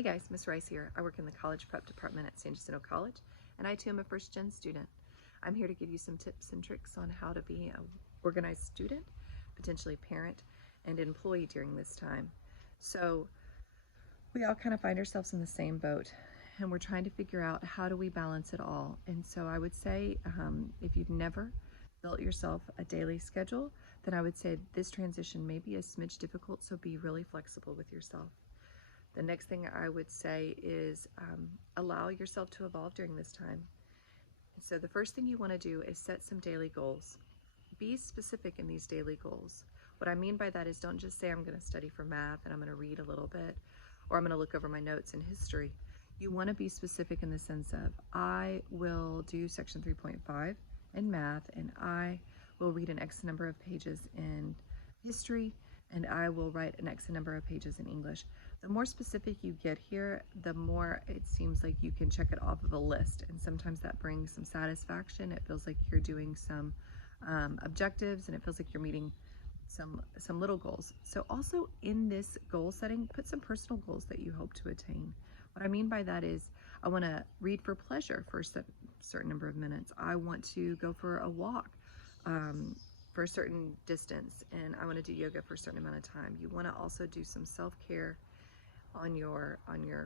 Hey guys, Miss Rice here. I work in the college prep department at San Jacinto College, and I too am a first-gen student. I'm here to give you some tips and tricks on how to be an organized student, potentially parent, and employee during this time. So we all kind of find ourselves in the same boat, and we're trying to figure out how do we balance it all. And so I would say if you've never built yourself a daily schedule, then I would say this transition may be a smidge difficult, so be really flexible with yourself. The next thing I would say is allow yourself to evolve during this time. So the first thing you want to do is set some daily goals. Be specific in these daily goals. What I mean by that is don't just say I'm going to study for math and I'm going to read a little bit, or I'm going to look over my notes in history. You want to be specific in the sense of I will do section 3.5 in math, and I will read an X number of pages in history, and I will write an X number of pages in English. The more specific you get here, the more it seems like you can check it off of a list, and sometimes that brings some satisfaction. It feels like you're doing some objectives, and it feels like you're meeting some little goals. So also in this goal setting, put some personal goals that you hope to attain. What I mean by that is I want to read for pleasure for a certain number of minutes. I want to go for a walk for a certain distance, and I want to do yoga for a certain amount of time. You want to also do some self-care on your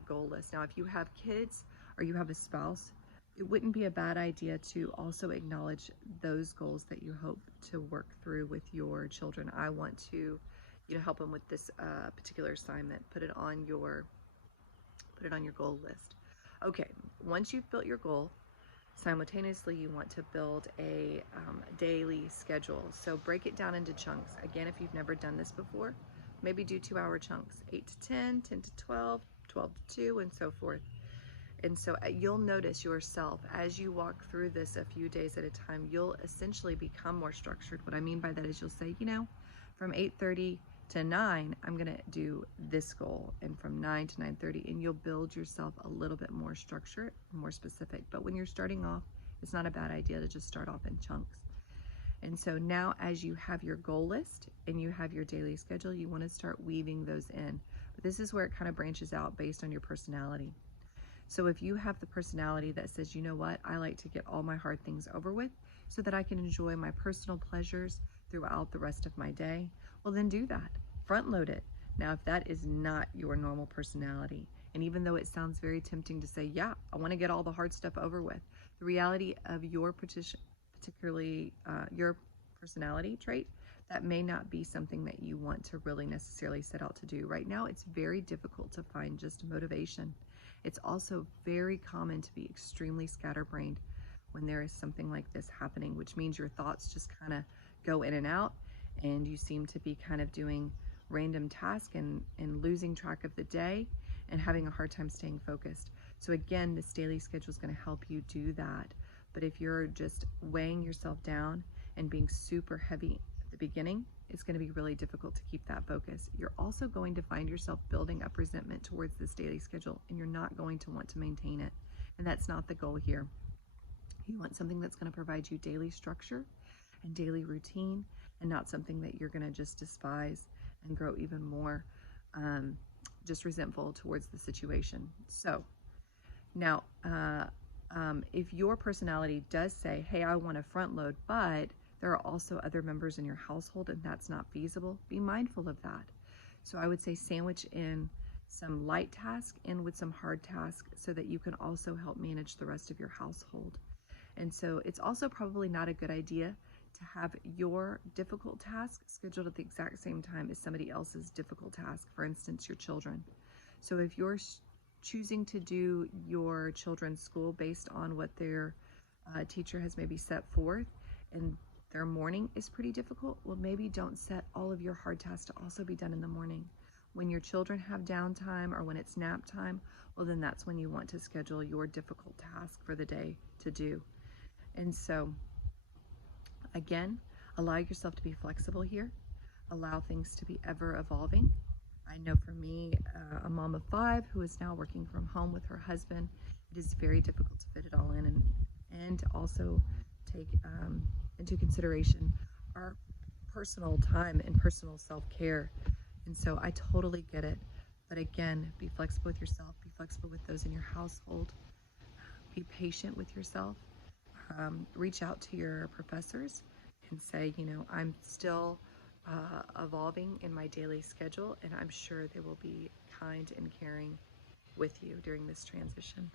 goal list. Now, if you have kids or you have a spouse, it wouldn't be a bad idea to also acknowledge those goals that you hope to work through with your children. I want to, help them with this particular assignment. Put it on your goal list. Okay, once you've built your goal, simultaneously you want to build a daily schedule. So break it down into chunks. Again, if you've never done this before, maybe do 2-hour chunks, 8 to 10, 10 to 12, 12 to 2, and so forth. And so you'll notice yourself as you walk through this a few days at a time, you'll essentially become more structured. What I mean by that is you'll say, from 8:30 to 9, I'm gonna do this goal, and from 9 to 9:30, and you'll build yourself a little bit more structured, more specific. But when you're starting off, it's not a bad idea to just start off in chunks. And so now as you have your goal list and you have your daily schedule, you want to start weaving those in. But this is where it kind of branches out based on your personality. So if you have the personality that says, you know what, I like to get all my hard things over with so that I can enjoy my personal pleasures throughout the rest of my day, well then do that. Front load it. Now, if that is not your normal personality, and even though it sounds very tempting to say, yeah, I want to get all the hard stuff over with, the reality of your particularly your personality trait, that may not be something that you want to really necessarily set out to do. Right now, it's very difficult to find just motivation. It's also very common to be extremely scatterbrained when there is something like this happening, which means your thoughts just kind of go in and out, and you seem to be kind of doing random tasks and losing track of the day and having a hard time staying focused. So again, this daily schedule is going to help you do that. But if you're just weighing yourself down and being super heavy at the beginning, it's going to be really difficult to keep that focus. You're also going to find yourself building up resentment towards this daily schedule, and you're not going to want to maintain it. And that's not the goal here. You want something that's going to provide you daily structure and daily routine, and not something that you're going to just despise and grow even more just resentful towards the situation. So now, if your personality does say, hey, I want to front load, but there are also other members in your household and that's not feasible, be mindful of that. So I would say sandwich in some light tasks in with some hard tasks so that you can also help manage the rest of your household. And so it's also probably not a good idea to have your difficult task scheduled at the exact same time as somebody else's difficult task, for instance, your children. So if you're choosing to do your children's school based on what their teacher has maybe set forth, and their morning is pretty difficult, well, maybe don't set all of your hard tasks to also be done in the morning. When your children have downtime or when it's nap time, well, then that's when you want to schedule your difficult task for the day to do. And so, again, allow yourself to be flexible here. Allow things to be ever evolving. I know for me, a mom of 5 who is now working from home with her husband, it is very difficult to fit it all in and also take into consideration our personal time and personal self-care. And so I totally get it. But again, be flexible with yourself, be flexible with those in your household, be patient with yourself. Reach out to your professors and say, you know, I'm still evolving in my daily schedule, and I'm sure they will be kind and caring with you during this transition.